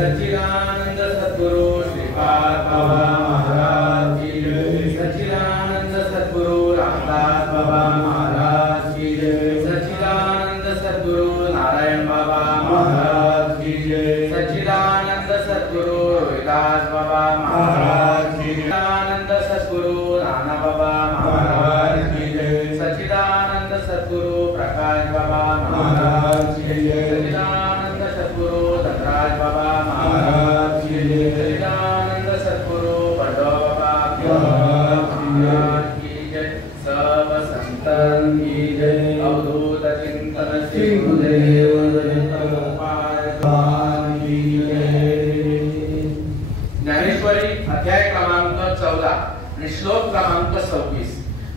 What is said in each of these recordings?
सच्चिदानंद सद्गुरु श्रीपाद बाबा महाराज की जय। सच्चिदानंद सद्गुरु रामदास बाबा महाराज की जय। सच्चिदानंद सद्गुरु नारायण बाबा महाराज की जय। सच्चिदानंद सद्गुरु रोहिदास बाबा महाराज की जय। सच्चिदानंद सद्गुरु राणा बाबा महाराज की जय। सच्चिदानंद सद्गुरु प्रकाश बाबा महाराज की जय। सच्चिदानंद सद्गुरु धनराज बाबा महाराज की जय। सच्चिदानंद सद्गुरु बड़ो बाबा महाराज की जय। सब संतन की जय। अवधूत चिंतन श्री गुरुदेव की जय। ज्ञानेश्वरी अध्याय क्रमांक 14 आणि श्लोक क्रमांक 26।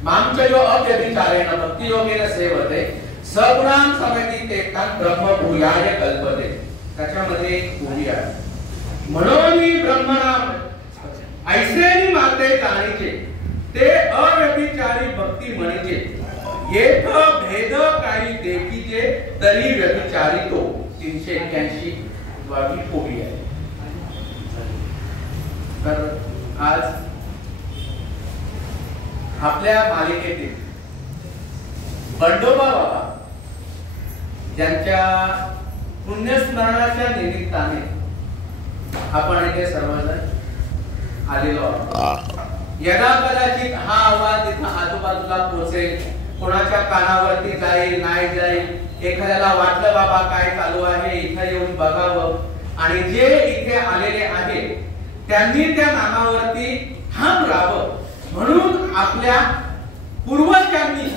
मांचयो अव्यभिचारेण भक्ति योगेन सेवते सगुणां समेतीते तत् ब्रह्म भूयाय कल्पते। त्याच्यामध्ये भूमी आहे। म्हणून ब्रह्मनाम ऐसेनी माते जाणीचे ते अव्यभिचारी भक्ती म्हणीचे येथ भेद काही देखीचे तरी व्यभिचारी तो। 381 वावी पोळी आहे। तर आज आपल्या मालिकेतील बंडोबा बाबा ज्यांच्या पुण्यस्मरणाच्या निमित्ताने आपण इथे सर्वजण आलेलो आहोत। यदा कदाचित हा आवाज इथं आजूबाजूला पोहोचेल, कोणाच्या कानावरती जाईल नाही जाईल, एखाद्याला वाटलं बाबा काय चालू आहे इथे येऊन बघावं, आणि जे इथे आलेले आहेत त्यांनी त्या नामावरती ठाम राहावं म्हणून आपल्या पूर्वजांनी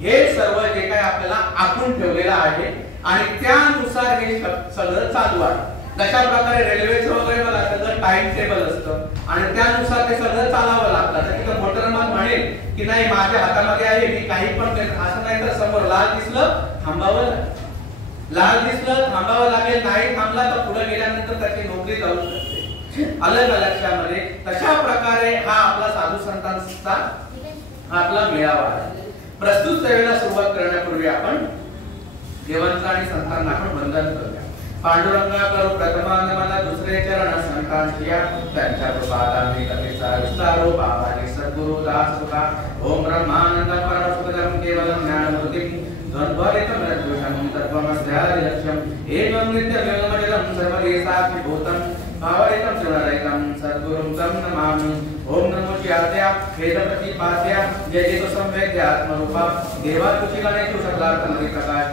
हे सर्व जे काही आपल्याला आखून ठेवलेलं आहे आणि त्यानुसार हे सगळं चालू आहे। जशा प्रकारे रेल्वेचं वगैरे बघा सगळं टाइम टेबल असतं आणि त्यानुसार ते सगळं चालावं लागतं। तर मोटरमॅन म्हणेल की नाही माझ्या हातामध्ये आहे मी काही पण असं नाही तर समोर लाल दिसलं थांबावं लागेल, लाल दिसलं थांबावं लागेल, नाही थांबला तर पुढे गेल्यानंतर त्याची नोकरी जाऊ शकते। अलग लक्षामध्ये तशा प्रकारे हा आपला साधू संतांचा आपला मेळावा आहे। प्रस्तुत सेवेला सुरुवात करण्यापूर्वी आपण देवांचा आणि संतांना आपण वंदन करूया। पांडुरंगा करू प्रथमानंदमाला दुसरे चरण संतांची त्यांच्या पादांनी कथेचा विस्तारो बाबाजी सद्गुरु दास सुखा ओम ब्रह्मानंद परमसुखदं केवलं ज्ञानमूर्तिं द्वंद्वरहितं निर्दोषं तत्त्वमस्यादि लक्ष्यं एकं नित्यमेवमजलं सर्वदेशाभिभूतं भावरहितं श्रवणरहितं सद्गुरुं तं नमामि। ओम नमो शिवाय वेदप्रतिपाद्या जय जय तो संवेद्य आत्मरूपा देवा तुझी गणेश सकलार्थमति प्रकाश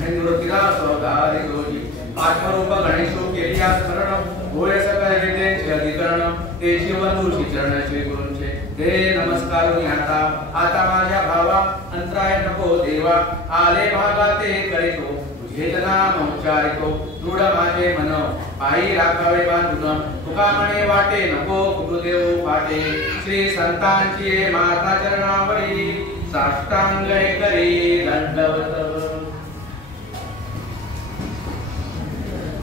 निवृत्तिरा सौदारि गोजी आत्मरूप गणेशो केलिया स्मरण होय सकल विद्येचे अधिकरण ते शिवबंधूची चरण श्री गुरूंचे ते नमस्कार आता माझ्या भावा अंतराय नको देवा आले भागा ते करीतो तुझे नाम उच्चारितो दृढ माझे मन पायी राखावे बांधून तुका म्हणे वाटे नको गुरुदेव पाटे श्री संतांची माता चरणावरी साष्टांग करी दंडवत।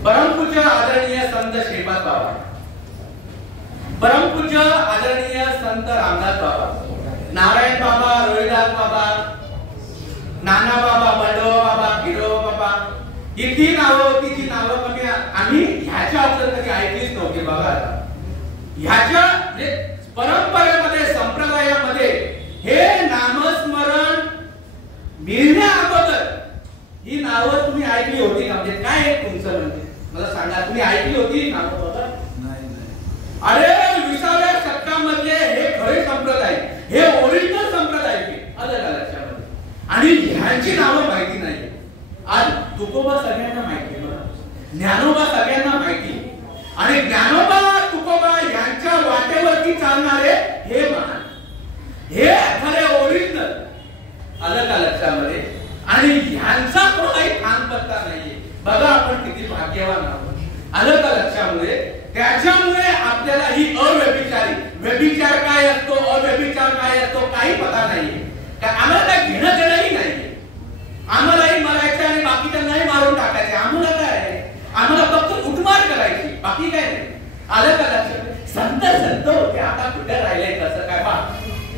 परमपूज्य आदरणीय संत श्रीपाद बाबा, परमपूज्य आदरणीय संत रामदास बाबा, नारायण बाबा, रोहिदास बाबा, नाना बाबा, बंडोबा बाबा, गिरो बाबा, इतकी नावं होती जी नावं कमी आम्ही ह्याच्या अगोदर कधी ऐकलीच नव्हती। बघा ह्याच्या परंपरेमध्ये संप्रदायामध्ये हे नामस्मरण मिळण्या अगोदर ही नावं तुम्ही ऐकली होती का? म्हणजे काय आहे तुमचं म्हणजे मला सांगा, तुम्ही ऐकली होती नावं बाबा? नाही नाही। अरे 20व्या शतकामध्ये हे यांची नावं माहिती नाही. आज तुकोबा सगळ्यांना माहिती, ज्ञानोबा सगळ्यांना माहिती, आणि ज्ञानोबा तुकोबा यांच्या वाटेवरती चालणारे हे महान, हे खरे ओरिजिनल. आलं का लक्षामध्ये? आणि ह्यांचा कोणाही ठाम पत्ता नाहीये. बघा आपण किती भाग्यवान आहोत. आलं का लक्षामध्ये? त्याच्यामुळे आपल्याला ही अव्यभिचारी, व्यभिचार काय असतो, अव्यभिचार काय असतो काही पता नाहीये. आम्हाला काय घेणं देणंही नाहीये. आम्हालाही मारायचं आणि बाकीच्यांनाही मारून टाकायचे. आम्हाला काय आहे? आम्हाला फक्त उठमार करायची, बाकी काय नाही. आलं का लक्षात? संत संत होते, आता कुठे राहिले कसं काय पहा.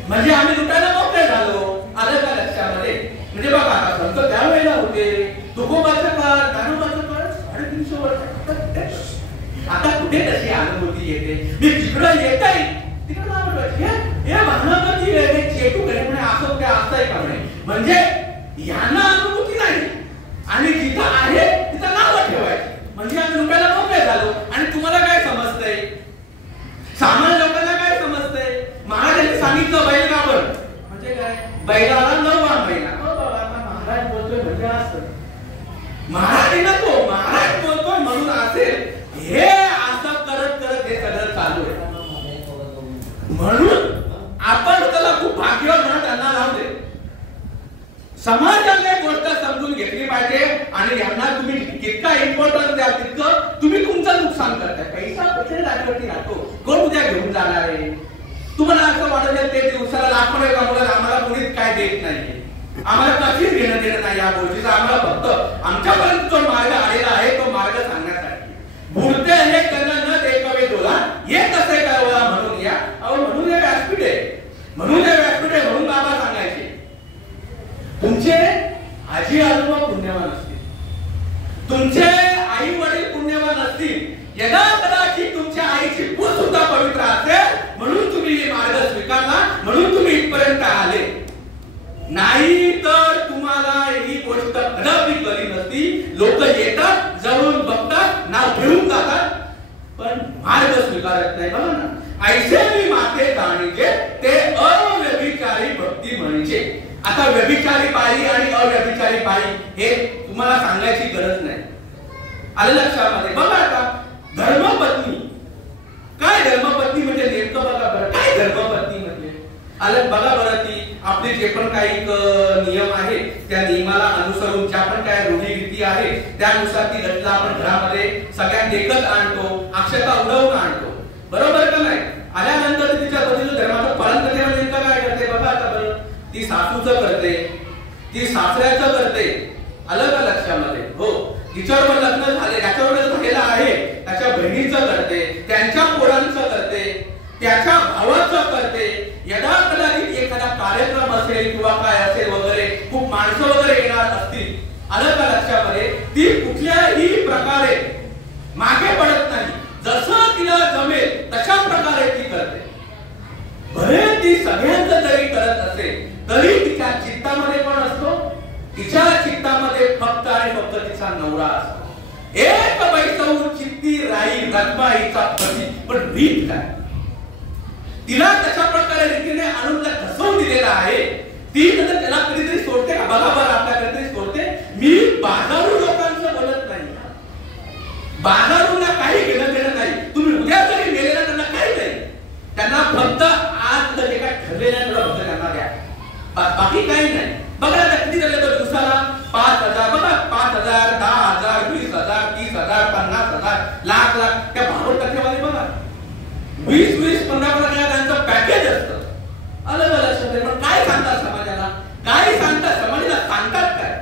म्हणजे आम्ही लुटायला मोकळे झालो. आलं का लक्षामध्ये? म्हणजे बघा आता संत त्यावेळेला होते, तुकोबाचं काळ, ज्ञानोबाचं काळ 350 वर्ष. आता कुठे तशी अनुभूती येते? मी तिकडं येत आहे तिकडं नाव ठेवायची, हे भावनापती हे चेटू घरी म्हणे असं त्या असतंय का म्हणे. म्हणजे यांना अनुभूती नाही आणि जिथं आहे तिथं नाव ठेवायची. म्हणजे आम्ही लुटायला मोकळे झालो. आणि तुम्हाला काय समजतंय? सामान्य लोकांना काय समजतंय? महाराजांनी सांगितलं बैल गाभण म्हणजे काय? बैलाला 9 महिना. महाराज बोलतोय म्हणजे असं, महाराजांना तो महाराज बोलतोय म्हणून असेल, हे असं करत करत हे सगळं चालू आहे. म्हणून आपण त्याला खूप भाग्यवान म्हणत त्यांना राहू दे. समाजाने गोष्ट समजून घेतली पाहिजे आणि यांना तुम्ही जितका इम्पॉर्टन्स द्याल तितकं तुम्ही तुमचं नुकसान करताय. पैसा कुठे जागेवरती राहतो, कोण उद्या घेऊन जाणार आहे? तुम्हाला असं वाटत ते दिवसाला लाखो कमवलं, आम्हाला कोणीच काय देत नाहीये, आम्हाला कधीच घेणं देणं नाही या गोष्टीचा. आम्हाला फक्त आमच्यापर्यंत जो मार्ग आलेला आहे तो मार्ग सांगण्यासाठी. मूर्ते हे करणं न देखावे दोला, हे कसे कळवा म्हणून या. अहो म्हणून हे व्यासपीठ आहे, म्हणून हे व्यासपीठ आहे. म्हणून बाबा सांगायचे तुमचे आजी आजोबा पुण्यवान असतील, तुमचे आई वडील पुण्यवान असतील, यदा कदाचित तुमच्या आईची पूत सुद्धा पवित्र असेल म्हणून तुम्ही हे मार्ग स्वीकारला, म्हणून तुम्ही इथपर्यंत आले. नाही तर तुम्हाला ही गोष्ट कदापि कळली नसती. लोक येतात, जवळून बघतात, नाव घेऊन जातात, पण मार्ग स्वीकारत नाही. बघा ना, ऐसे मी माते जाणीचे ते अव्यभिचारी भक्ती म्हणजे. आता व्यभिचारी बाई आणि अव्यभिचारी बाई हे तुम्हाला सांगायची गरज नाही. आलं लक्षामध्ये? बघा आता धर्मपत्नी काय, धर्मपत्नी म्हणजे नेमकं बघा बरं काय धर्मपत्नी म्हणजे. आलं बघा बरं, ती आपले जे पण काही नियम आहे त्या नियमाला अनुसरून ज्या पण काय रूढी आहे त्यानुसार ती घटना आपण घरामध्ये सगळ्यांना देखत आणतो, अक्षता उडवून आणतो. बरोबर का नाही? आल्यानंतर तिच्या पतीचं धर्माचं पालन करते. नेमकं काय करते बघा आता बरं, ती सासूचं करते, ती सासऱ्याचं करते. आलं का लक्षामध्ये? हो, तिच्यावर लग्न झाले, त्याच्यावर झालेलं आहे त्याच्या बहिणीचं करते, त्यांच्या पोरांचं करते, त्याच्या भावाचं करते. यदा कदाचित एखादा कार्यक्रम असेल किंवा काय असेल वगैरे, खूप माणसं वगैरे येणार असतील, आलं का लक्षामध्ये, ती कुठल्याही प्रकारे मागे पडत नाही. जसं तिला जमेल तशा प्रकारे ती करते. भले ती सगळ्यांचं जरी करत असेल तरी तिच्या चित्तामध्ये पण असतो, तिच्या चित्तामध्ये फक्त आणि फक्त तिचा नवरा असतो. एक बैसवू चित्ती राई रत्माईचा पती, पण रीत काय? तिला तशा प्रकारे रीतीने आणून फसवून दिलेला आहे. ती नंतर त्याला कधीतरी सोडते का? बघा बरं, आपल्या कधीतरी सोडते. मी बाजारू लोकांचं बोलत नाही, बाजारूंना काही घेणं देणं नाही. तुम्ही उद्या जरी गेलेला त्यांना काही नाही, त्यांना फक्त आज जे काय ठरलेलं आहे फक्त त्यांना द्या, बाकी काही नाही. बघा किती झाले तर दिवसाला 5,000, बघा 5,000, 10,000, 20,000, 30,000, 50,000, लाख लाख त्या भावर टक्केवारी बघा 20-15 त्यांचं पॅकेज असतं. अलग लक्षात. पण काय सांगतात समाजाला? काय सांगतात समाजाला? सांगतात काय?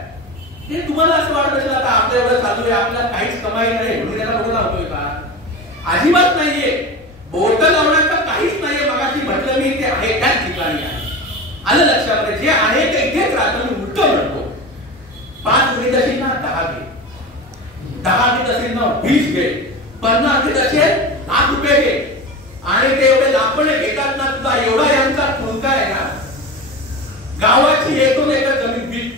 हे तुम्हाला असं वाटत असेल आता आपल्या एवढं चालू आहे, आपल्याला काहीच कमाई नाही म्हणून त्याला बोलू लावतोय का? अजिबात नाहीये. बोट लावण्याचं काहीच नाहीये. मगाशी म्हटलं मी, ते आहे त्याच ठिकाणी आहे. आलं लक्षामध्ये? जे आहे ते इथेच राहतं. मी उलट म्हणतो, 5 घेत असेल ना 10 घे, 10 घेत असेल ना 20 घे, 50 घेत असेल लाख रुपये घे. आणि ते एवढे लाखोने घेतात ना, तुझा एवढा यांचा ठुमका आहे ना, गावाची 1-2 एकर जमीन विक,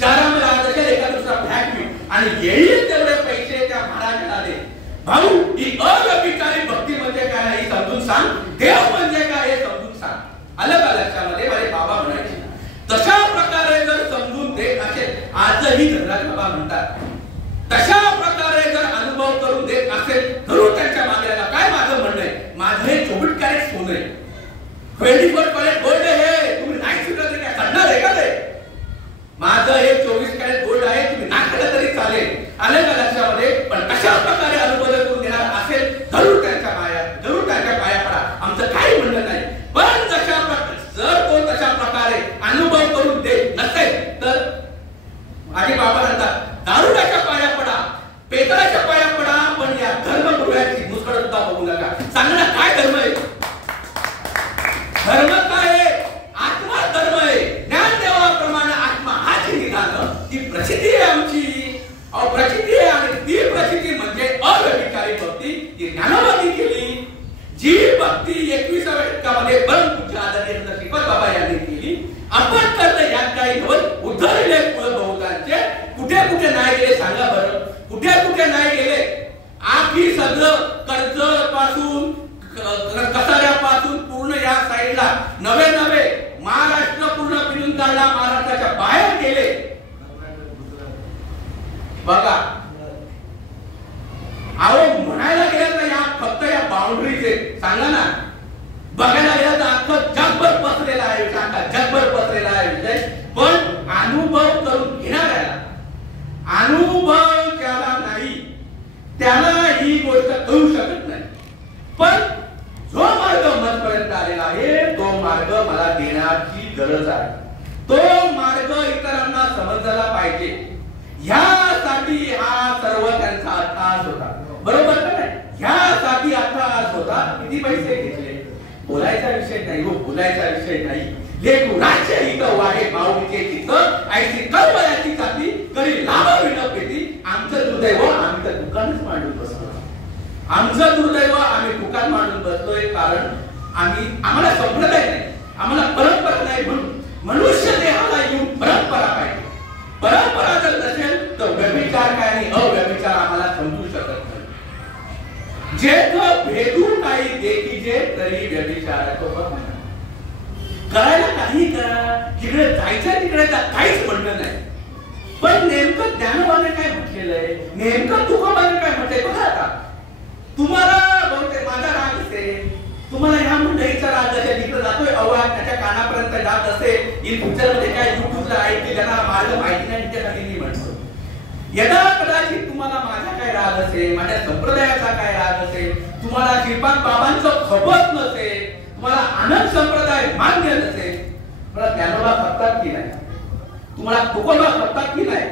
शहरामध्ये राहत असेल एका दुसरा फ्लॅट विक, आणि येईल तेवढे पैसे त्या महाराजाला दे. भाऊ, ही अव्यभिचारी तशा प्रकारे जर अनुभव करून देत असेल तर त्यांच्या मागण्याला काय माझं म्हणणं आहे, माझं हे 24 कॅरेट सोनं आहे, 24 कॅरेट गोल्ड आहे, तुम्ही नाही शिकलं तरी काय चालणार आहे का ते? माझं हे 24 कॅरेट गोल्ड आहे, तुम्ही नाही खाल्लं तरी चालेल. आलं का लक्षामध्ये? पण कशा प्रकारे अनुभव करून देणार असेल जरूर त्यांच्या पाया पडा, आमचं काही म्हणणं नाही. पण जर कोण तशा प्रकारे अनुभव करून देत नसेल तर माझे बाबा म्हणतात दारुड्याच्या पाया पडा, पेतळाच्या पाया पडा, पण या धर्मगुरूची मुस्कड सुद्धा बघू नका. सांगणं काय धर्म आहे? धर्म काय आहे? आत्मा धर्म आहे. ज्ञानदेवाप्रमाणे आत्मा हाच निदान, ती प्रसिद्धी आहे आमची. प्रचिती आहे आणि ती प्रचिती म्हणजे अव्यभिचारी भक्ती. ती ज्ञानोबांनी केली. जी भक्ती 21व्या शतकामध्ये परमपूज्य आदरणीय श्रीपाद बाबा यांनी केली. आपण करणे यात काही नवल उद्धरले कुळ बहुतांचे. कुठे कुठे नाही गेले सांगा बरं, कुठे कुठे नाही गेले? आखी सगळं कर्ज पासून कसाऱ्यापासून पूर्ण या साईडला नवे महाराष्ट्र पूर्ण फिरून काढला, महाराष्ट्राच्या बाहेर गेले. बघा अहो म्हणायला गेलं तर या फक्त या बाउंड्रीचे सांगा ना, बघायला गेलं तर अख्खं जगभर पसरलेला आहे, जगभर पसरलेला आहे विषय. पण अनुभव करून घेणाऱ्याला, अनुभव ज्याला नाही त्याला ही गोष्ट कळू शकत नाही. पण जो मार्ग मजपर्यंत आलेला आहे तो मार्ग मला देण्याची गरज आहे. तो मार्ग इतरांना समजला पाहिजे. ह्यासाठी हा सर्व त्यांचा अट्टहास होता. बरोबर का नाही? ह्यासाठी अट्टहास होता. किती पैसे घेतले बोलायचा विषय नाही, हो बोलायचा विषय नाही. लेकू राज्य हित वाढे माऊलीचे चित्त ऐशी कळवयाची जाती करी लाभ विनप घेती. आमचं दुर्दैव आम्ही तर दुकानच मांडून बसलो. आमचं दुर्दैव आम्ही दुकान मांडून बसलोय. कारण आम्हाला संप्रदाय नाही, आम्हाला परंपरा नाही. म्हणून मनुष्य देहाला येऊन परंपरा पाहिजे. परंपरा जर नसेल तर व्यभिचार काय आणि अव्यभिचार आम्हाला समजू शकत नाही. जेथ भेदू काही देखीजे तरी व्यभिचार तो करायला काही करा, जिकडे जायचं तिकडे काहीच म्हणणं नाही. पण नेमकं ज्ञानोबाने काय म्हटलेलं आहे, नेमकं तुकोबाने काय म्हटलंय बघा. आता तुम्हाला बहुतेक माझा राग असेल, तुम्हाला ह्या मंडळीचा राग असेल, तिकडे जातोय आवाज त्याच्या कानापर्यंत जात असेल. इन फ्युचर मध्ये काय युट्यूबला ऐकते ज्यांना मार्ग माहिती नाही त्याच्यासाठी मी म्हणतो. यदा कदाचित तुम्हाला माझा काय राग असेल, माझ्या संप्रदायाचा काय राग असेल, तुम्हाला श्रीपाद बाबांचं खपत नसेल, तुम्हाला आनंद संप्रदाय मान्य नसेल, मला ज्ञानोबा खपतात की नाही, तुम्हाला तुकोबा खपतात की नाही.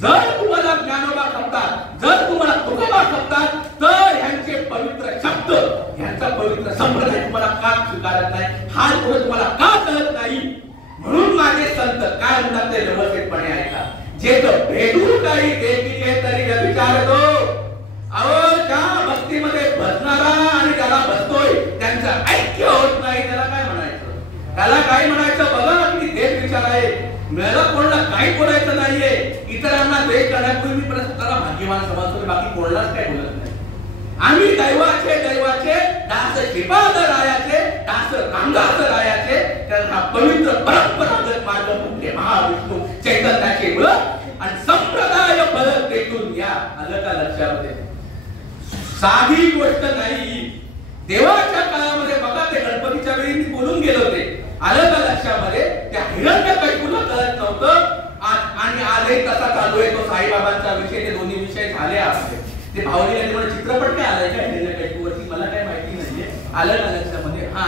जर तुम्हाला ज्ञानोबा खपतात, जर तुम्हाला तुकोबा खपतात तर ह्यांचे पवित्र शब्द, ह्यांचा पवित्र संप्रदाय तुम्हाला का स्वीकारत नाही, हा तुम्हाला का कळत नाही. म्हणून माझे संत काय म्हणतात ते व्यवस्थितपणे ऐका. जे तो भेदू काही देखील तरी व्यभिचारतो. अहो ज्या भक्तीमध्ये बसणारा आणि ज्याला बसतोय त्यांचं ऐक्य होत नाही, त्याला काय म्हणायचं, त्याला काय म्हणायचं बघा. की देश विचार आहे, मला कोणाला काही बोलायचं नाहीये. इतरांना देश करण्यापूर्वी मी प्रस्तुताला भाग्यवान समजतो, बाकी कोणालाच काय बोलत नाही. आम्ही दैवाचे दास श्रीपाद रायाचे, दास रामदास रायाचे. त्यांना पवित्र परंपरागत मार्ग म्हणजे महाविष्णू चैतन्याचे बळ आणि संप्रदाय फलक देखून या. आलं का लक्षामध्ये? साधी गोष्ट नाही. देवाच्या काळामध्ये बघा, ते गणपतीच्या वेळी मी बोलून गेलो होते. आलं का लक्षामध्ये? त्या हिरण्यकशिपूला कळत नव्हतं आणि आजही तसा चालू आहे तो साईबाबांचा विषय. ते दोन्ही विषय झाले आपले. ते भावनेने मला चित्रपट काय आलाय का हिरण्यकशिपूवरती मला काय माहिती नाहीये. आलं का लक्षामध्ये? हा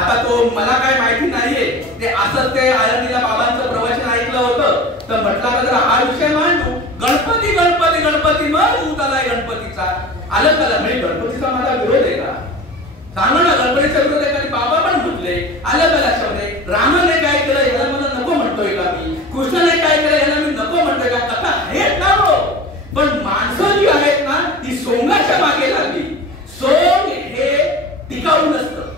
आता तो मला काय माहिती नाहीये. ते असंच ते आळंदीला बाबांचं प्रवचन ऐकलं होतं तर म्हटलं तर हा विषय मांडू. गणपती गणपती गणपती मग दूत आलाय गणपतीचा. आलं का? म्हणजे गणपतीचा माझा विरोध आहे का? सांगा ना, गणपतीचा विरोध आहे का? बाबा पण म्हटले. आलं का लक्षामध्ये? रामाने काय केलं याला मला नको म्हणतोय का मी? कृष्णाने काय केलं याला मी नको म्हणतोय का? कथा आहेत ना हो, पण माणसं जी आहेत ना ती सोंगाच्या मागे लागली. सोंग हे टिकाऊ नसतं,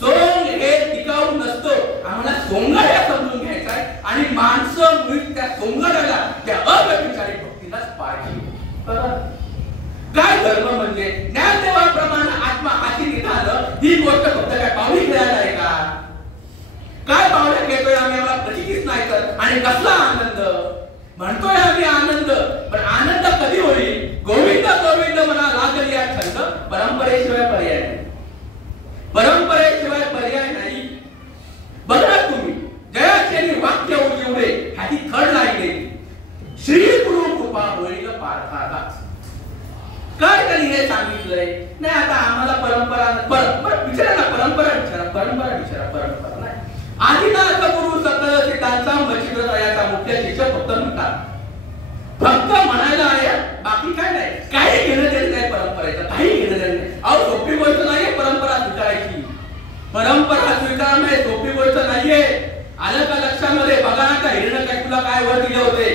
सोंग हे टिकाऊ नसतं. आम्हाला सोंगाड्या समजून घ्यायचा आहे आणि माणसं मुळीच त्या सोंगाड्याला, त्या अव्यभिचारी भक्तीलाच पाहिजे. काय धर्म म्हणजे ज्ञानदेवाप्रमाणे आत्मा हाती निघालं ही गोष्ट फक्त काय पावली खेळायला आहे का? काय पावल्या घेतोय आम्ही? आम्हाला प्रचितीच नाही तर. आणि कसला आनंद म्हणतोय आम्ही? आनंद. पण आनंद कधी होईल? परंपरेशिवाय पर्याय नाही. परंपरेशिवाय पर्याय नाही. बघा तुम्ही जयाचेनी वाक्य उजिवले ह्याची थड लागली. श्री गुरु कृपा होईल पार्थाला. काय त्यांनी हे सांगितलंय? नाही आता आम्हाला परंपरा विचारा ना, परंपरा नाही. आदिनाथ गुरु सकल सिद्धांचा मचिद दयाचा मुख्य शिष्य फक्त म्हणतात. फक्त म्हणायला आहे, बाकी काय नाही. काही घेणं देणं नाही परंपरेचं, काही घेणं देणं नाही. अहो सोपी गोष्ट नाहीये परंपरा स्वीकारायची. परंपरा स्वीकारणं हे सोपी गोष्ट नाहीये. आलं का लक्षामध्ये? बघा ना त्या हिरण्यकशिपूला काय वर दिले होते,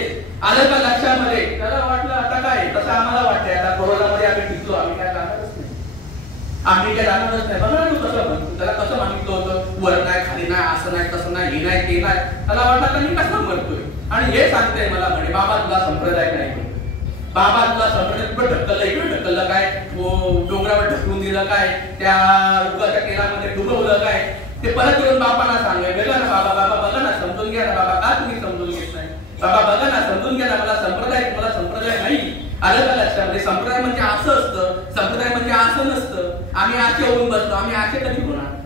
आलं का लक्षामध्ये? त्याला वाटलं आता काय, तसं आम्हाला वाटतंय आता कोरोनामध्ये आम्ही टिकलो, आम्ही काय जाणारच नाही, आम्ही काय जाणारच नाही. बघा ना कसं म्हणतो, त्याला कसं मागितलं होतं, वर नाही खाली नाही, असं नाही तसं नाही, हे नाही ते नाही. त्याला वाटलं आता मी कसं म्हणतोय. आणि हे सांगतंय मला म्हणे बाबा तुला संप्रदाय नाही, बाबा तुला संप्रदाय कुठं ढकललं, इकडे ढकललं काय, डोंगरावर ढकलून दिलं काय, त्या उगाच्या केलामध्ये डुबवलं काय. ते परत येऊन बापांना सांगाय, बघा ना बाबा, बाबा बघा ना, समजून घ्या ना बाबा, का तुम्ही समजून घेत नाही बाबा, बघा ना समजून घ्या ना, मला संप्रदाय नाही. आलं का लक्षामध्ये? संप्रदाय म्हणजे असं असतं, संप्रदाय म्हणजे असं नसतं. आम्ही आशे होऊन बसतो, आम्ही आशे कधी होणार?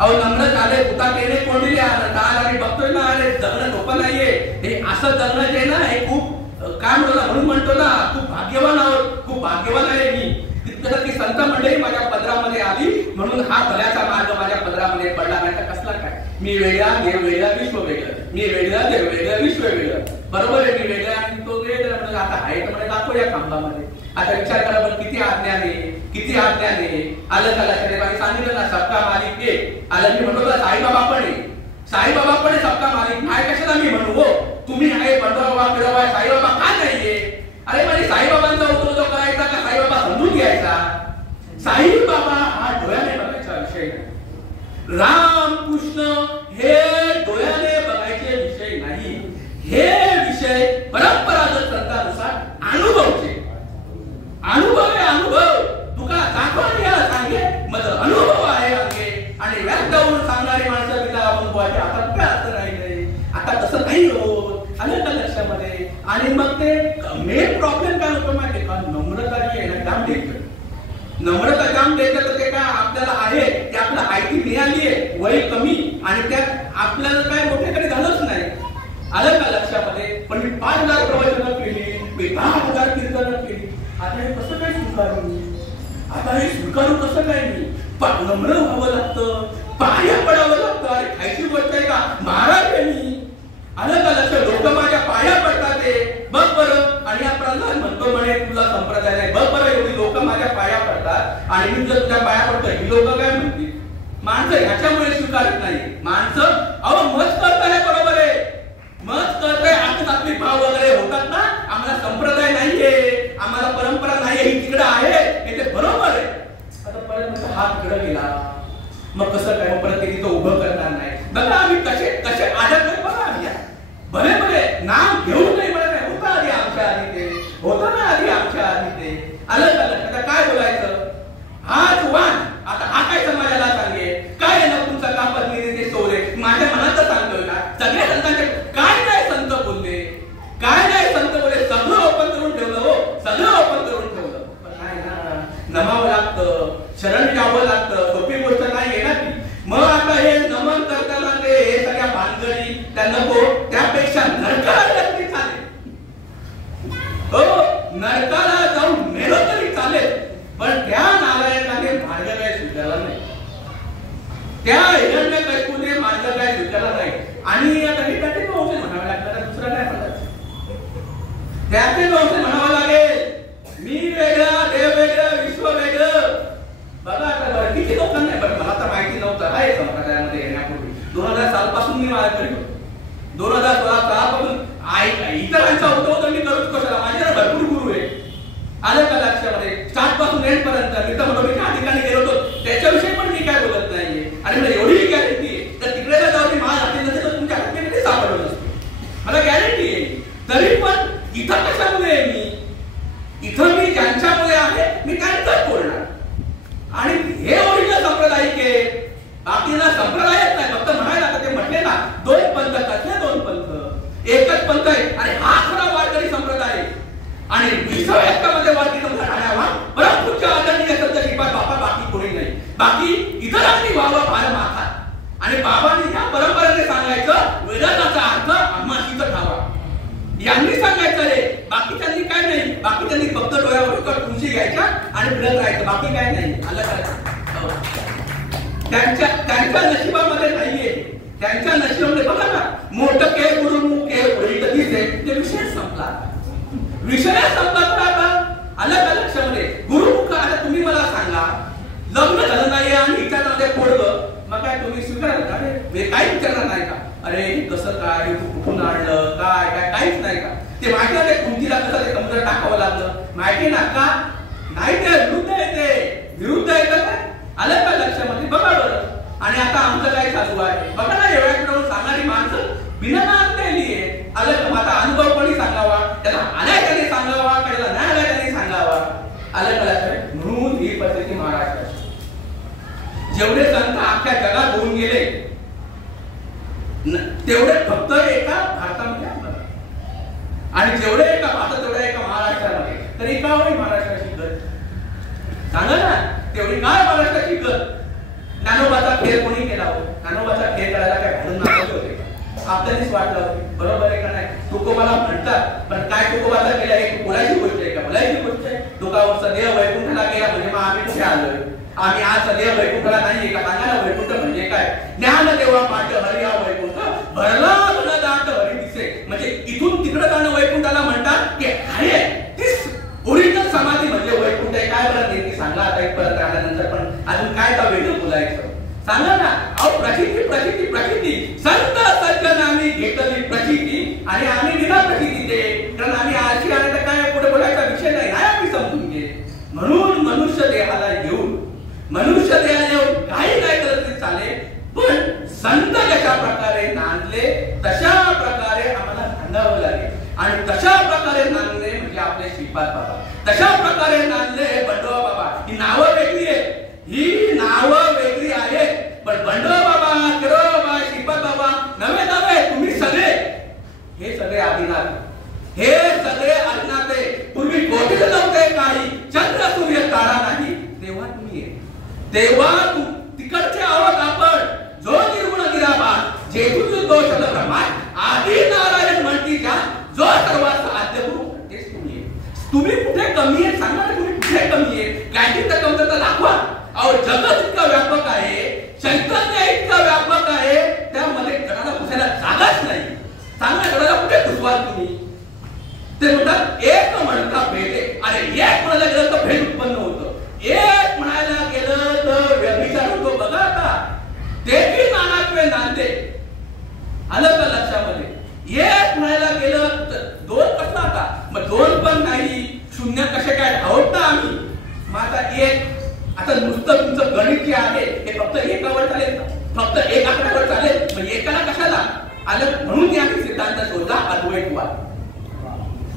अहो नम्र झाले पुता केले कोंडले आणि बघतोय ना, अरे जगणं सोपं नाहीये. हे असं जगणं जे ना हे खूप काय म्हणतो ना, म्हणून म्हणतो ना खूप भाग्यवान आहोत, खूप भाग्यवान आहे मी. तितकं की संत मंडळी माझ्या पदरामध्ये आली म्हणून हा भल्याचा मार्ग माझ्या पदरामध्ये पडला. नाही तर कसला काय, मी वेगळा देव वेगळा विश्व वेगळं, मी वेगळा देव वेगळं विश्व वेगळं. बरोबर आहे, मी वेगळा आणि तो वेगळा. म्हणजे आता आहे तर म्हणजे दाखवूया खांबामध्ये. आता विचार करा पण किती आज्ञाने, किती आज्ञाने. आलं का लक्षात? सांगितलं ना सबका मालिक एक. आलं मी म्हणतो साईबाबा पण आहे, साईबाबा पण आहे सबका मालिक. नाही कशाला मी म्हणू हो, तुम्ही आहे बंडोबा फिरवा, साईबाबा का नाहीये? अरे म्हणजे साईबाबांचा उद्योग करायचा का साईबाबा समजून घ्यायचा? साईबाबा हा डोळ्याने बघायचा विषय नाही. राम कृष्ण हे डोळ्याने बघायचे विषय नाही. हे विषय परंपरागत संतानुसार अनुभवचे. अनुभव आहे, अनुभव. तुका दाखवून या सांगे मग अनुभव आहे अंगे. आणि व्याख्यावरून सांगणारी माणसं बिना अनुभवाचे आता काय असं राहिले. आता तसं नाही होत. आलं का लक्षामध्ये? आणि मग ते मेन प्रॉब्लेम काय होतो माहिती का? नम्रता जी आहे ना जाम द्यायचं. नम्रता जाम द्यायचं तर ते काय आपल्याला आहे ते आपल्याला माहिती मिळाली आहे, वय कमी, आणि त्यात आपल्याला काय मोठे तरी झालंच नाही. आलं का लक्षामध्ये? पण मी 5,000 प्रवचनं केली, मी 10,000 कीर्तनं केली. आता हे कसं काय स्वीकारू? आता हे स्वीकारू कसं काय? मी नम्र व्हावं लागतं, पाया पडावं लागतं. अरे खायची गोष्ट आहे का? महाराज आहे मी. आलं का लक्ष? लोक माझ्या पाया पडतात ते बघ बरं. आणि हा प्रल्हाद म्हणतो म्हणे तुला संप्रदाय नाही. बघ बरं, एवढी लोक माझ्या पाया पडतात आणि मी जर तुझ्या पाया पडतो, ही लोक काय म्हणतील? माणसं ह्याच्यामुळे स्वीकारत नाही. माणसं अहो मत करत आहे, बरोबर आहे, मत करत आहे. आत्मसात्विक भाव वगैरे होतात ना, आम्हाला संप्रदाय नाहीये, आम्हाला परंपरा नाहीये, ही तिकडं आहे, हे ते बरोबर आहे. आता परत हात तिकडं गेला, मग कसं काय? परत ते तिथं उभं करणार नाही. बघा आम्ही कसे कसे आढळतोय बघा. आम्ही भले भले नाव घेऊन नाही म्हणत नाही. होता आधी आमच्या आधी ते, होतं ना आधी आमच्या आधी ते. आलं का लक्षात? काय बोलायचं? हाच वाण. आता हा काय समाजाला सांगे? काय ना तुमचा कापत मी ते सोरे माझ्या मनात सांगतोय का? सगळ्या संतांचे काय नाही संत बोलले, काय नाही संत बोलले. सगळं ओपन करून ठेवलं हो, सगळं ओपन करून ठेवलं. पण नाही ना, नमावं लागतं, शरण जावं लागतं. सोपी गोष्ट नाहीये ना ती. मग आता हे नमन करताना ते हे सगळ्या भानगडी त्या नको, त्यापेक्षा नरकाला तरी चालेल. हो, नरकाला जाऊन मेलो तरी चालेल, पण त्या नारायणाने मार्ग काय स्वीकारला नाही, त्या हिरण्यकशिपूने मार्ग काय स्वीकारला नाही. आणि आता हे त्याचे वंश म्हणावे लागतात, दुसरं काय म्हणायचं? त्याचे वंश म्हणावं लागेल. मी वेगळा, देव वेगळं, विश्व वेगळं. बघा आता किती लोकांना नाही, पण मला तर माहिती नव्हतं आहे संप्रदायामध्ये येण्यापूर्वी. 2000 सालपासून मी माझ्या करीत होतो. 2016 सालापासून इतरांचा होतो तर मी करूच कशाला? माझ्याकडे भरपूर गुरु आहे. आलं का लक्षामध्ये? स्टार्ट पासून एंड पर्यंत. मी तर म्हणतो मी ज्या ठिकाणी गेलो होतो त्याच्याविषयी पण मी काय बोलत नाहीये. आणि मला एवढी गॅरंटी आहे तर तिकडे जाऊन मी माझ्या हाती नसेल तर तुमच्या हाती सापडलो नसतो, मला गॅरंटी आहे. तरी पण इथं कशामुळे आहे मी? इथं मी ज्यांच्यामुळे आहे मी त्यांचाच बोलणार. आणि हे ओरिजिनल सांप्रदायिक आहे. बाकीला संप्रदायच नाही, फक्त म्हणायला आता ते म्हटले ना 2 पंथ, कसले 2 पंथ? एकच पंथ आहे. आणि हा खरा वारकरी संप्रदाय. आणि 20व्या शतकामध्ये वारकरी संप्रदाय आला, परम बाकी इतरांनी व्हावं फार माथा. आणि बाबांनी ह्या परंपरेने सांगायचं वेदांचा अर्थ आम्हाशीच ठावा. यांनी सांगायचं रे, बाकीच्यांनी काय नाही. बाकीच्यांनी फक्त डोळ्यावर तुळशी घ्यायच्या आणि फिरत राहायचं, बाकी काय नाही. आलं काय? त्यांच्या नशिबामध्ये नाहीये. त्यांच्या नशिबामध्ये बघा ना, मोठं के गुरुमुख के उलट दिसे, ते विषय संपला. विषय संपला तर आता आलं का लक्षामध्ये? गुरुमुख. आता तुम्ही मला सांगा, लग्न झालं नाही आणि हिच्या नाते पोडलं, मग काय तुम्ही स्वीकाराल का? अरे काही विचारणार नाही का? अरे कसं काय, तू कुठून आणलं, काय काय काहीच नाही का? ते माहिती आहे कुंतीला कसं ते समुद्रात टाकावं लागलं, माहिती ना का? नाही, ते विरुद्ध आहे. ते विरुद्ध आहे का काय? आलं का लक्षामध्ये? बघा बरं. आणि आता आमचं काय चालू आहे बघा ना, एवढ्याकडून सांगणारी माणसं बिना नांदलेली आहे. आलं का? आता अनुभव कोणी सांगावा, त्याला आलाय त्याने सांगावा, त्याला नाही आलाय त्याने सांगावा. आलं का लक्षात? म्हणून ही परिस्थिती महाराष्ट्राची. जेवढे संत अख्ख्या जगात होऊन गेले तेवढे फक्त एका भारतामध्ये आणि जेवढे एका भारतात तेवढे एका महाराष्ट्रामध्ये. तरी का होई महाराष्ट्राची गत? सांगा ना, तेवढी काय महाराष्ट्राची गत? ज्ञानोबाचा खेळ कोणी केला हो? ज्ञानोबाचा खेळ करायला काय घालून नाचत होते? आपल्यालाच वाटलं होते. बरोबर आहे का नाही? तुकोबाला म्हणतात, पण काय तुकोबाला केलं? एक बोलायची गोष्ट आहे का? बोलायची गोष्ट आहे. तुकोबाचा देव वैकुंठाला गेला म्हणजे मग आम्ही कुठे आलोय? आम्ही आज देव वैकुंठाला नाहीये का? सांगा ना, वैकुंठ म्हणजे काय? ज्ञान देवा पाठ हरिया वैकुंठ भरला दाट हरी दिसे. म्हणजे इथून तिकडे जाणं वैकुंठाला म्हणतात की आहे तीच ओरिजिनल समाधी म्हणजे वैकुंठ आहे. काय बरं नेमकी सांगा आता परत आल्यानंतर, पण अजून काय का वेगळं बोलायचं? सांगा ना. अहो प्रचिती प्रचिती प्रचिती, संत सज्जनांनी घेतली प्रचिती आणि आम्ही बिना प्रचिती दे, कारण आम्ही आशी आले तर काय पुढे बोलायचा विषय नाही. आम्ही समजून घे. म्हणून मनुष्य देहाला घेऊन, मनुष्य देहाला काही नाही करत तरी चालेल, पण संत कशा प्रकारे नांदले तशा प्रकारे आम्हाला नांदावं लागेल. आणि तशा प्रकारे नांदले म्हणजे आपले श्रीपाद बाबा, तशा प्रकारे नांदले बंडोबा बाबा. ही नावं वेगळी आहेत, ही नावं वेगळी आहेत, पण बंडोबा बाबा, किरोबा, श्रीपाद बाबा नवे नवे. तुम्ही सगळे हे सगळे आदिनाथ, हे सगळे आदिनाथ. पूर्वी कोठेच नव्हते काही, चंद्र सूर्य तारा नाही, तेव्हा तुम्ही तेव्हा तिकडचे आहोत आपण. जो निर्गुण निराभास जेथून दोष प्रमाण आदी नारायण म्हणतीच्या, जो सर्वांचा आद्य गुरु तेच तुम्ही. तुम्ही कुठे कमी आहे? सांगा ना, तुम्ही कुठे कमी आहे? काहीतरी कमतरता दाखवा. अहो जगत इतका व्यापक आहे, चैतन्य इतका व्यापक आहे, त्यामध्ये जगाला घुसायला जागाच नाही. सांगा जगाला कुठे घुसवाल तुम्ही? ते म्हणतात एक म्हणता भेद. अरे एक म्हणायला गेलं तर भेद उत्पन्न होतं, एक म्हणायला गेलं तर व्यभिचार होतो. बघा आता देखील नानात्वे नांदे. आलं का लक्षामध्ये? एक म्हणायला गेलं तर दोन कसं आता? मग दोन पण नाही, शून्य कसे काय धावत ना आम्ही. मग आता एक, आता नुसतं तुमचं गणित जे आहे हे फक्त एकावर चालेल, फक्त एक आकड्यावर चालेल, मग एकाला कशाला आलं? म्हणून आम्ही सिद्धांत शोधला अद्वैतवाद.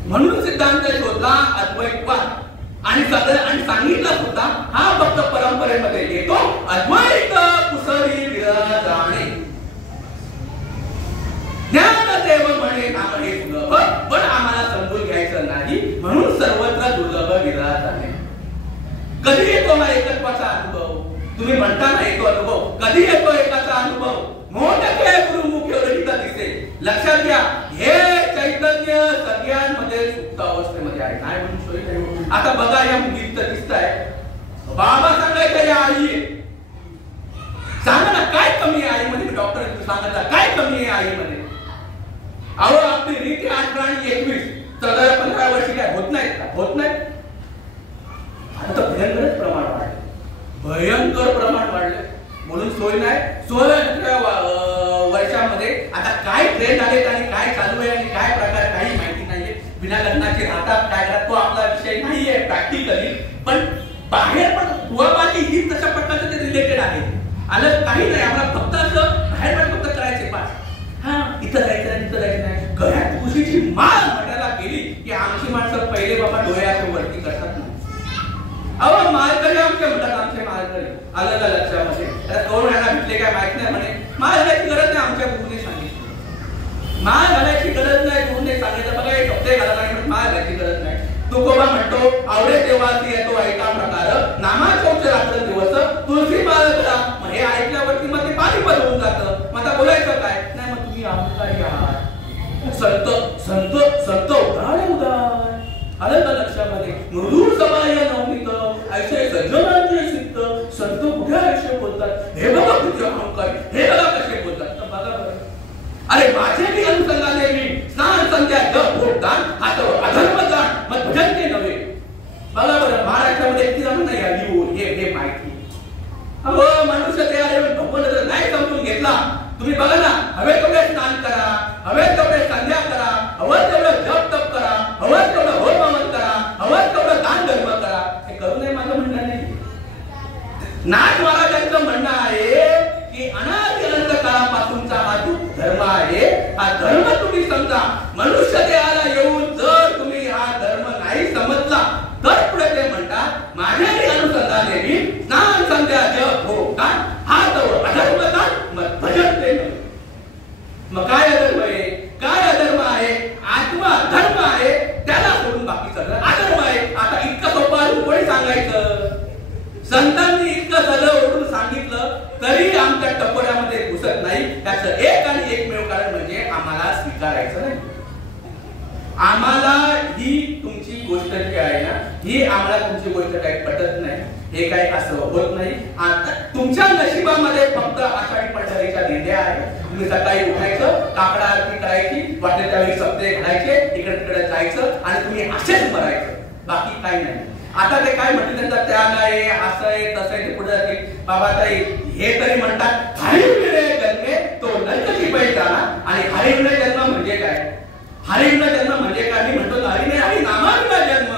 म्हणून सिद्धांत शोधला अद्वैतवाद. आणि सांगितलं सुद्धा हा फक्त परंपरेमध्ये येतो. अद्वैत कुसरी विराजाणे, ज्ञानदेव म्हणे नाम हे सुलभ, पण आम्हाला समजून घ्यायचं नाही, म्हणून सर्वत्र दुर्लभ विराजाणे. कधी येतो हा एकत्वाचा अनुभव? तुम्ही म्हणता ना येतो अनुभव. कधी येतो एकाचा अनुभव? मोठे गुरुमुख एवढं दिसे. लक्षात घ्या, हे चैतन्य सगळ्यांमध्ये सुप्त अवस्थेमध्ये आहे. नाही म्हणून सोयी नाही. आता बघा या मुलीचं दिसतंय, बाबा सांगायचं या आई, सांगा ना काय कमी आहे आईमध्ये? मी डॉक्टर सांगितलं काय कमी आहे आईमध्ये? अहो आपली रीती 18 आणि 21 14 15 वर्षी काय होत नाहीत का? होत नाही. आता भयंकर प्रमाण वाढले, भयंकर प्रमाण वाढले. म्हणून सोय नाही. 16 वर्षामध्ये आता काय ट्रेंड आले आणि काय चालू आहे आणि काय प्रकार काही माहिती नाहीये. बिना लग्नाचे राहतात काय करतात तो आपला विषय नाहीये प्रॅक्टिकली, पण बाहेर पण दुआबाजी ही तशा प्रकारचं ते रिलेटेड आहे. आलं काही नाही, आम्हाला फक्त असं बाहेर पण फक्त करायचे पास. हा इथं जायचं नाही, तिथं जायचं नाही. गळ्यात खुशीची माळ म्हणायला गेली की आमची माणसं पहिले बाबा डोळ्याच्या वरती करतात ना. अहो माळकरी आमचे म्हणतात, आमचे माळकरी. आलं का लक्षामध्ये? आता कोण यांना भेटले काय माहित नाही. म्हणे माळ घालायची गरज नाही, आमच्या गुरुने सांगितलं. माळ घालायची गरज नाही, गुरुने सांगितलं. बघा हे कपडे घालायला माळ घालायची गरज नाही. तुकोबा म्हणतो आवडे देवाची येतो ऐका प्रकार नामाचौच रात्र दिवस तुळशी माळ करा. मग हे ऐकल्यावरती मग ते पाणी होऊन जातं. मग आता बोलायचं काय नाही. मग तुम्ही अहंकारी आहात. संत संत संत उदार आलं का लक्षामध्ये. मृदूर समाय नवनीत ऐसे सज्जनांचे सिद्ध संत कुठे आयुष्य बोलतात. हे बघा किती अहंकारी, हे बघा कसे बोलतात. तर बघा बरं, अरे माझे मी अनुसंधाने मी स्नान संध्या जप दान हातावर अधर्म जाण मग भजन ते नव्हे. बघा बरं, महाराष्ट्रामध्ये किती जण नाही आली हे माहिती. अहो मनुष्य ते आले भगवंत नाही समजून घेतला. तुम्ही बघा ना, हवे तेवढे स्नान करा, हवे तेवढे संध्या करा, हवं तेवढं जप तप करा, हवं तेवढं होम हवन करा, हवं तेवढं दान धर्म करा. हे करू नये माझं म्हणणं नाही. नाथ महाराजांचं म्हणणं आहे की अनादि अनंत काळापासूनचा हा जो धर्म आहे हा धर्म तुम्ही समजा. मनुष्य देहाला येऊन जर तुम्ही हा धर्म नाही समजला तर पुढे ते म्हणतात माझ्या अनुसंधाने मी स्नान संध्या जप हो दान हात अधर्म दान मग भजन ते. मग काय अधर्म आहे, काय अधर्म आहे. आत्मा धर्म आहे, त्याला सोडून बाकी सगळं अधर्म आहे. आता इतकं सोपं कोणी सांगायचं. संतांनी इतकं सगळं ओढून सांगितलं तरी आमच्या टपोऱ्यामध्ये घुसत नाही. त्याचं एक आणि एकमेव कारण म्हणजे आम्हाला स्वीकारायचं नाही. आम्हाला ही तुमची गोष्ट जी आहे ना, ही आम्हाला तुमची गोष्ट काही पटत नाही. हे काही असं होत नाही. आता तुमच्या नशिबामध्ये फक्त आषाढी पंढरीच्या दिंड्या आहेत. तुम्ही सकाळी उठायचं, काकडा आरती करायची, वाटले त्यावेळी सप्ते घालायचे, इकडे तिकडे जायचं आणि तुम्ही असेच मरायचं, बाकी काही नाही. आता ते काय म्हणते त्यांचा त्याग आहे, असं आहे तसं आहे. पुढे बाबा ताई हे तरी म्हणतात हरिविणे जन्मे तो नरकची पैजाना. आणि हरिविणे जन्म म्हणजे काय, हरिविणे जन्म म्हणजे काय. मी म्हणतो हरिने हरी नामाविना जन्म.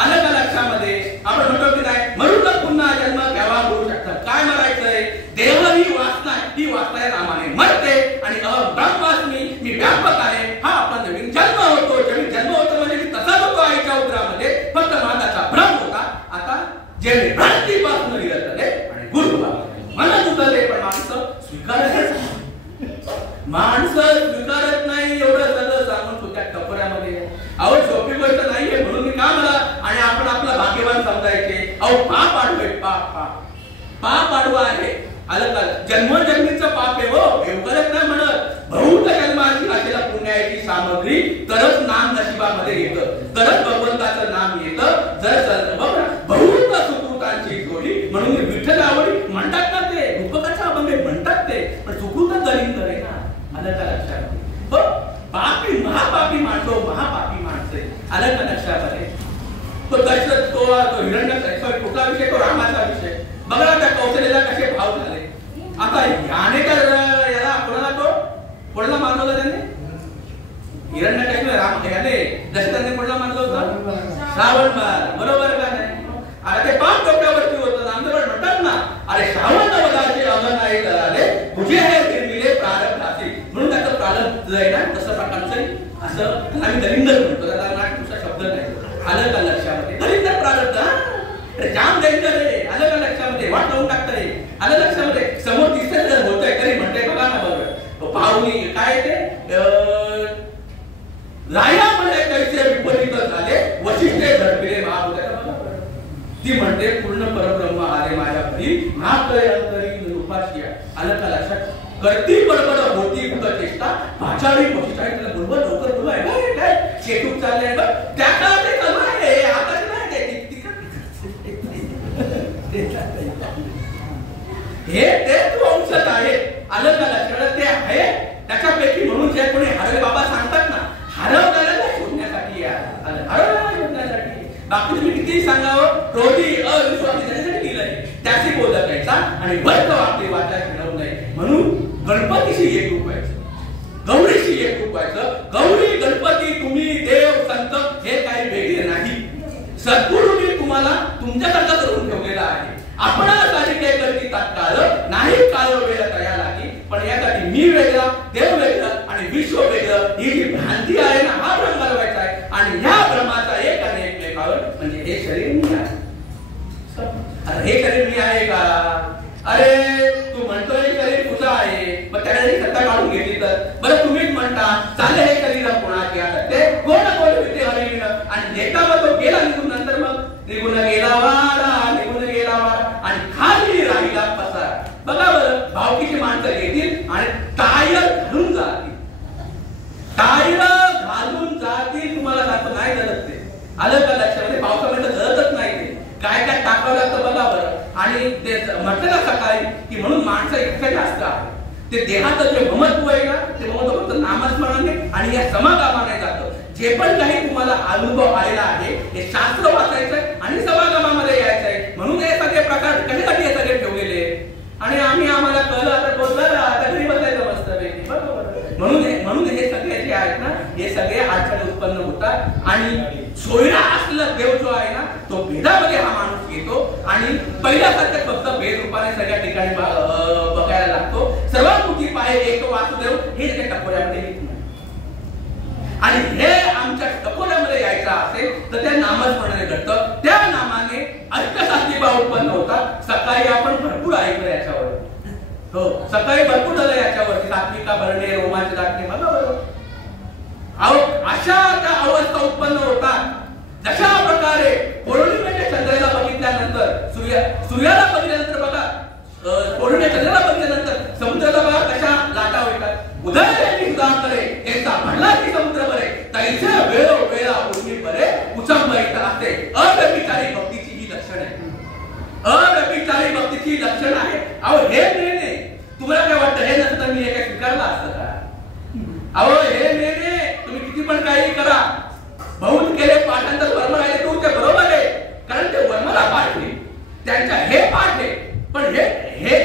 आलं का लक्षामध्ये. आपण म्हणतो की नाही मरुत पुन्हा जन्म घ्यावा करू शकतात. काय मरायचंय, देव ही वासना ही वासना नामाने मरते आणि ब्रह्मास्मी मी व्यापक आहे हा आपला नवीन जन्म होतो. नवीन जन्म होतो म्हणजे मी तसाच होतो आईच्या उदरामध्ये, फक्त माझा भ्रम होता. आता जे भ्रांतीपासून निरतले आणि गुरु म्हणत उतरले. पण माणसं स्वीकारत स्वीकारत नाही. एवढं सगळं सांगून तुझ्या टपोऱ्यामध्ये अहो सोपी गोष्ट नाहीये. म्हणून मी का मला आणि आपण आपला भाग्यवान समजायचे. अहो पाप आडवे पाप आडवा आहे. आलं का. जन्मोजन्मीचं पाप आहे हो, एवढंच नाही म्हणत. बहुत जन्माची असलेला पुण्याची सामग्री तरच नाम नशिबामध्ये येतं, तरच भगवंताचं नाम येतं. जर बहुत सुकृतांची जोडी म्हणून विठ्ठल आवडी म्हणतात ना, ते रूपकाचा अभंग म्हणतात ते, पण सुकृत दलिंद आहे ना. आलं का लक्षात. हो पापी महापापी माणसं, महापापी माणसे. आलं का लक्षामध्ये. तो दशरथ तो हिरण्य कुठला विषय, तो रामाचा विषय. बघा त्या कौशल्याला कसे भाव झाले. आता याने तर याला कोणाला मानवलं त्यांनी, हिरण्यकशिपूला राम याने दशरथाने कोणाला मानलं होतं, श्रावण बाळ. बरोबर का नाही. आता ते पाप डोक्यावरती होतं. आमच्याकडे म्हणतात ना, अरे श्रावण वदाचे अमन नाही झाले तुझे हे निर्मिले प्रारब्धाचे. म्हणून त्याचं प्रारब्ध आहे ना तसं प्रकारचं असं आम्ही दलिंदर म्हणतो. त्याला दुसरा शब्द नाही. आलं का लक्षामध्ये. दलिंदर प्रारब्ध जाम दलिंदर आहे. आलं का लक्षामध्ये. वाट लावून टाकत आहे. आलं लक्षामध्ये. समोर तिसरं होतंय तरी म्हणते बघा ना. बरोबर पाहुणी काय ते राया म्हणजे कैसे विपरीत झाले वशिष्ठे झडपिले महाभूत. ती म्हणते पूर्ण परब्रह्म आले माझ्या घरी महाकळे अंतरी रूपाशी. आलं का लक्षात. करती बडबड होती चेष्टा भाचाडी वशिष्ठ आहे. त्याला बरोबर लवकर बोलू आहे काय शेतूक चाललंय बघ. त्या काळात ते चालू आहे. आता नाही हे ते तू औषध आहे. आलं का लक्षात. ते आहे त्याच्यापैकी म्हणून जे कोणी हरवे बाबा सांगतात ना, हरवल्याला शोधण्यासाठी हरवल्याला शोधण्यासाठी. बाकी तुम्ही किती सांगावं. क्रोधी अविश्वासी त्याच्यासाठी लिहिलंय. त्याची बोलत यायचा आणि वर्ग आपली वाचा फिरवू नये. म्हणून गणपतीशी एक रूप व्हायचं, गौरीशी एक रूप व्हायचं. गौरी गणपती तुम्ही देव संत हे काही वेगळे नाही. सद्गुरूंनी तुम्हाला तुमच्यासारखा करून ठेवलेला आहे. आपणासाठी काय करती तात्काळ नाही काळ वेळ तया लागी. पण यासाठी मी वेगळा, देव वेगळं आणि विश्व वेगळं ही जी भ्रांती आहे ना, हा भ्रम घालवायचा आहे. आणि या भ्रमाचा एक आणि एक लेखावर म्हणजे हे शरीर मी आहे. हे शरीर मी आहे का. अरे तू म्हणतोय शरीर तुझं आहे, मग त्याला जरी सत्ता काढून घेतली तर बरं तुम्हीच म्हणता चाले हे शरीर कोणाचे आहे. ते कोण विद्ये हरिण आणि नेता मग तो गेला की म्हणून माणसं इतकं जास्त आहे ते देहाचं जे महत्व आहे ना ते महत्व फक्त नामस्मरणाने आणि या समागमाने जातं. जे पण काही तुम्हाला अनुभव आलेला आहे हे शास्त्र वाचायचंय आणि समागमामध्ये यायचंय. म्हणून हे सगळे प्रकार कशासाठी हे सगळे ठेवलेले आणि आम्हाला कळलं आता बोललं आता घरी बसायचं मस्त पैकी बरोबर. म्हणून हे सगळे जे आहेत ना हे सगळे अडचणी उत्पन्न होतात आणि सोयरा असलेला देव जो आहे ना तो भेदामध्ये हा माणूस येतो आणि पहिल्यासारखे फक्त भेद रूपाने सगळ्या ठिकाणी बघायला लागतो. सर्वात मोठी पाय एक वासुदेव हे त्या टपोऱ्यामध्ये येत नाही आणि हे आमच्या टपोऱ्यामध्ये यायचं असेल तर त्या नामस्मरणाने घडतं. त्या नामाने अष्टसात्विक भाव उत्पन्न होतात. सकाळी आपण भरपूर ऐकलं याच्यावर हो सकाळी भरपूर झालं याच्यावरती सात्विका भरणे रोमांच दाटणे बघा बरोबर. अशा त्या अवस्था उत्पन्न होतात जशा प्रकारे पौर्णिमेच्या चंद्राला बघितल्यानंतर सूर्याला बघितल्यानंतर बघा पौर्णिमेच्या चंद्राला बघितल्यानंतर समुद्राला बघा कशा लाटा होतात. उदयाने सुद्धा करे त्यांचा म्हणला की समुद्र बरे तैसे वेळोवेळा उर्मी बरे उचंबईत असते. अव्यभिचारी भक्तीची ही लक्षण आहे. अव्यभिचारी भक्तीची लक्षण आहे. अहो हे मेने तुम्हाला काय वाटतं हे नसतं तर मी हे काय स्वीकारलं असतं का? अहो हे मेने तुम्ही किती पण काही करा बहुत केले पाठांतर वर्म राहिले तू ते बरोबर आहे कारण ते वर्माला पाठ आहे त्यांच्या हे पाठ आहे पण हे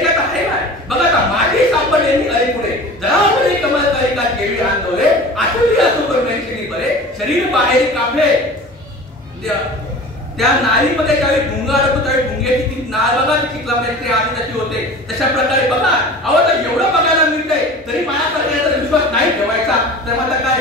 त्यात आहे काय बघा आता माझी सापडलेली अरे पुढे जरा कमल काही का देवी आंदोले आठवली असो परमेश्वरी बरे शरीर बाहेर काफे त्या नारीमध्ये ज्यावेळी भुंगा अडकतो त्यावेळी भुंग्याची ती नाळ बघा ती चिखलामध्ये ते आधी जशी होते तशा प्रकारे बघा. अहो तर एवढं बघायला मिळतंय तरी माझ्याकडे विश्वास नाही ठेवायचा तर मग काय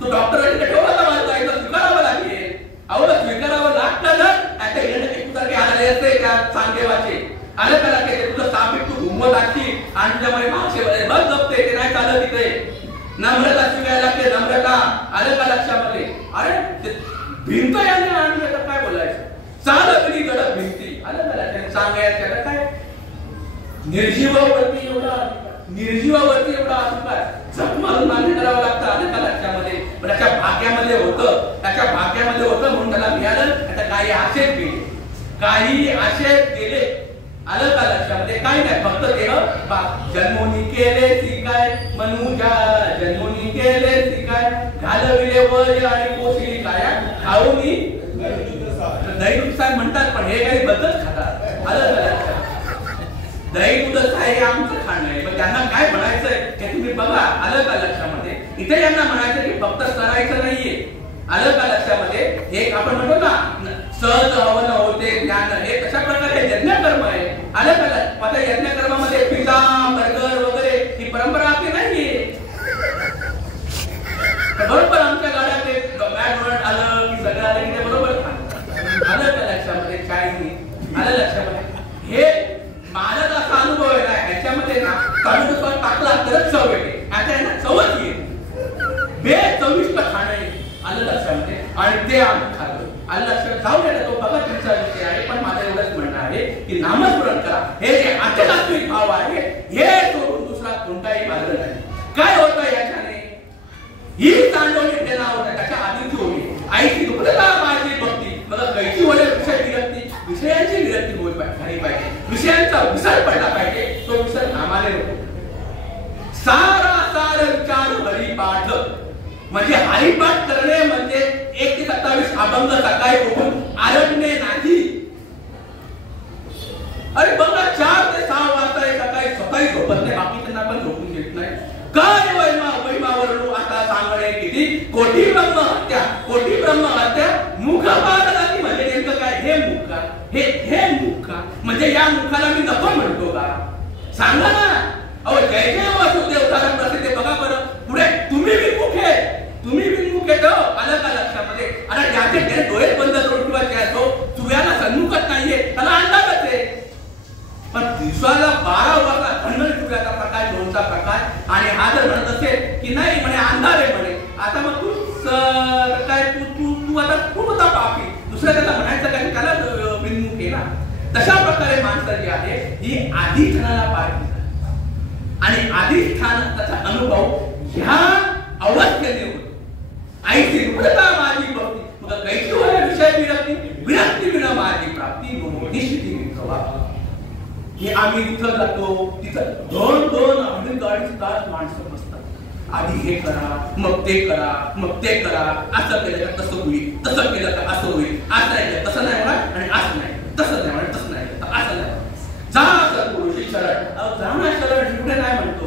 तू डॉक्टरांकडे ठेवायला माझं स्वीकारावं लागेल. अहो स्वीकारावं लागतं ना आता येण्यासारखे आले असते त्या चांदेवाचे आलं का लागते तुझं सापीक तू घुमवत असती आणि त्यामुळे मागचे बस जपते ते नाही चालत तिथे नम्रता स्वीकारायला लागते. नम्रता आलं का लक्षामध्ये अरे भिंत याने आणलं तर काय बोलायचं चालकली गडद भिंती आलं का लक्षात सांगायचं काय निर्जीवावरती एवढा अधिकार जप मारून मान्य करावं लागतं. आलं का लक्षामध्ये पण त्याच्या भाग्यामध्ये होतं म्हणून त्याला मिळालं. आता काही आक्षेप गेले आलं का लक्षामध्ये काही नाही फक्त देह जन्मोनी केले शिकाय मनुजा जन्मोनी केले शिकाय घालविले वय आणि पोसली काय खाऊनी दही दूध साहेब म्हणतात पण हे काही बदलच खातात. आलं का लक्षात दही दूध साहेब आमचं खाणं आहे पण त्यांना काय म्हणायचंय हे तुम्ही बघा. आलं का लक्षामध्ये इथे यांना म्हणायचं की फक्त करायचं नाहीये. आलं का लक्षामध्ये हे आपण म्हणतो ना सहज हवन होते ज्ञान हे कशा प्रकारे यज्ञकर्म आहे. आलं का आता यज्ञकर्मामध्ये पिझ्झा बर्गर वगैरे ही परंपरा आपली नाहीये. बरोबर आमच्या गाड्यात मॅकडोनल्ड आलं की सगळं आलं की ते बरोबर आलं का लक्षामध्ये चायनीज आलं लक्षामध्ये हे माझा असा अनुभव आहे ना ह्याच्यामध्ये ना टोमॅटो सॉस टाकला तरच चव येते आता यांना चवच येते बेचविष्ट खाणं आलं लक्षामध्ये आणि ते आम्ही खातो. आलं लक्षात जाऊ नये तो बघा तुमचा विषय आहे पण माझं एवढंच म्हणणं आहे की नामस्मरण करा. हे जे आध्यात्मिक भाव आहे हे सोडून दुसरा कोणताही मार्ग नाही. काय होतं याच्याने ही तांडवली ठेला होता त्याच्या आधीची होती आईची दुःखता माझी भक्ती बघा कैची वडे विषयांची विरक्ती झाली पाहिजे. विषयांचा विसर पडला पाहिजे. तो विसर नामाने होतो. सारा सार विचार हरिपाठ म्हणजे हरिपाठ करणे म्हणजे 1 ते 27 अभंग सकाळी उठून आरडणे नाही. अरे बघा 4 ते 6 वाजता सकाळी स्वतःही झोपत नाही बाकीच्यांना पण झोपून देत नाही. काय वैमावरलू आता सांगणे किती कोटी ब्रह्म हत्या मुखपादनाची म्हणजे नेमकं काय हे मुख म्हणजे या मुखाला मी नको म्हणतो का सांगा ना. अहो जय जय वासुदेव उदाहरण प्रसिद्ध बघा बरं पुढे तुम्ही विमुख येतो. आलं का लक्षामध्ये आता ज्याचे डोळे बंद करून किंवा तो तुझ्याला सन्मुखत नाहीये त्याला अंदाजच आहे पण दिवसाला 12 वाजता खंडन तुझ्याचा प्रकाश दोनचा प्रकाश आणि हा जर म्हणत असेल की नाही म्हणे अंधार आहे म्हणे आता मग तू काय तू आता खूप होता पापी दुसऱ्या त्याला म्हणायचं काय त्याला विन्मुख आहे ना. तशा प्रकारे माणसं जी आहे ही अधिष्ठानाला पाहिजे आणि अधिष्ठान त्याचा अनुभव ह्या अवस्थेने होतो. आईची रूपता माझी भक्ती मग कैची होय विषय विरक्ती विना माझी प्राप्ती निश्चिती विठवा. हे आम्ही तिथं जातो, तिथं दोन दोन अडीच तास माणसं बसतात. आधी हे करा, मग ते करा, मग ते करा, असं केलं का तसं होईल, तसं केलं का असं होईल, असं नाही केलं तसं नाही होणार, आणि असं नाही तसं नाही होणार, तसं नाही असं नाही. जा सद्गुरुजी शरण, जाणा शरण कुठे नाही म्हणतो.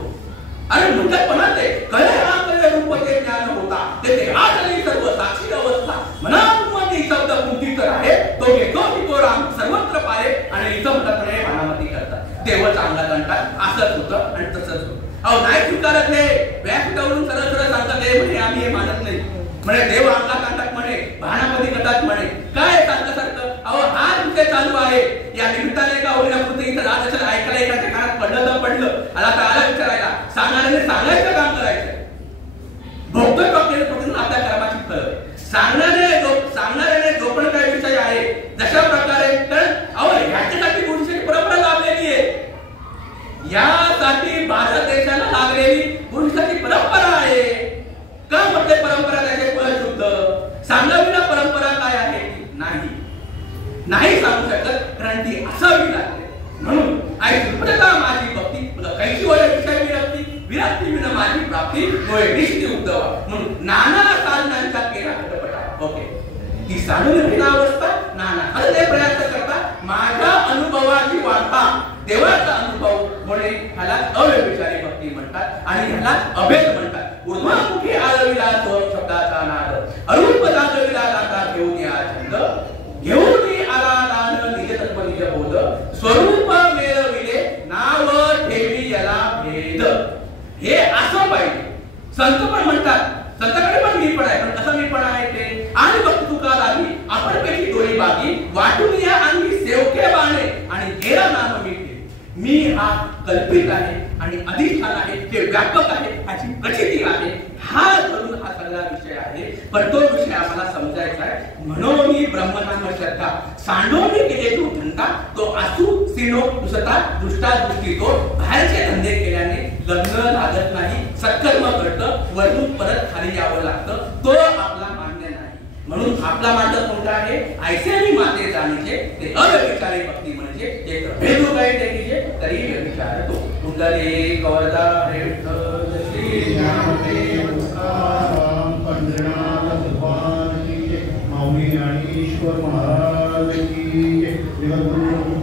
अरे म्हणतात पण ते कळे आकळे रूप ते ज्ञान होता, तेथे आजली सर्व साक्षी अवस्था. मनामध्ये शब्द बुद्धी तर आहे, तो घेतो की तो राम सर्वत्र पाहे, आणि इथं म्हणतात भानामती करतात. देव चांगला म्हणतात, असंच होतं आणि तसंच होतं. अहो नाही स्वीकारत हे, व्यासपीठावरून सरळ सरळ सांगतात हे म्हणे आम्ही हे मानत नाही, म्हणे देव आपला काढतात म्हणे, भानामती करतात म्हणे. काय सारखं अहो हा विषय चालू आहे. या निमित्ताने का होईना पुढे इथं राज असेल ऐकायला एखाद्या कानात पडलं तर पडलं, आला तर आला विचारायला, सांगणाऱ्याने सांगायचं काम करायचं. भोगतोय पकडून आपल्या कर्माची फळ सांगणाऱ्याने जो पण काही विषय आहे जशा प्रकारे, तर अहो ह्याच्यासाठी गुरुची परंपरा लाभलेली आहे. यासाठी भारत देशाला लागलेली गुरुची परंपरा आहे. का म्हटले परंपरा त्याचे फळ शुद्ध, सांगाविना परंपरा काय आहे नाही सांगू शकत, कारण ती असावी लागते. म्हणून आई दुर्पदता माझी भक्ती कैसी वय विषय विरक्ती विना माझी प्राप्ती होय निश्चित उद्धवा. म्हणून नाना साधनांचा केला खटपटा. ओके, ती साधून घेणं अवस्था नाना खरं प्रयत्न करता माझ्या अनुभवाची वार्ता देवाचा अनुभव म्हणे ह्याला अव्यभिचारी भक्ती म्हणतात, आणि ह्याला अभेद म्हणतात. ऊर्ध्वमुखी आळविला तो शब्दाचा नाद, अरूप जागविला दाता घेऊन या छंद, घेऊन आला दान निज तत्व निज बोध, स्वरूप मेळविले नाव ठेवी याला भेद. हे असं पाहिजे. संत पण म्हणतात, संतांकडे पण मी पण आहे, पण कसं मी पण आहे ते, आणि भक्त तुका लागी आपण पैकी डोळी बागी, वाटून या अंगी सेवके बाणे, आणि गेला नाम मी हा कल्पित आहे आणि अधिष्ठान आहे, ते व्यापक आहे, याची प्रचिती आहे. हा धरून हा सगळा विषय आहे. पण तो विषय आम्हाला समजायचा आहे. म्हणून ब्रह्मनाम श्रद्धा सांडोनी केले तो धंदा, तो आसू सिनो दुसता दृष्टा दृष्टी, तो बाहेरचे धंदे केल्याने लग्न लागत नाही, सत्कर्म घडतं, वरून परत खाली यावं लागतं. तो आपला मान्य नाही. म्हणून आपला मार्ग कोणता आहे? ऐसे माते जाणीचे ते अव्यभिचारी भक्ती म्हणजे एक भेदू काही देखील तरी व्यभिचार तो. कुंडली कवरदा हरे विठ्ठल श्री ज्ञानदेव तुकाराम पंढरीनाथ भगवान की जय. माऊली ज्ञानेश्वर महाराज की जय.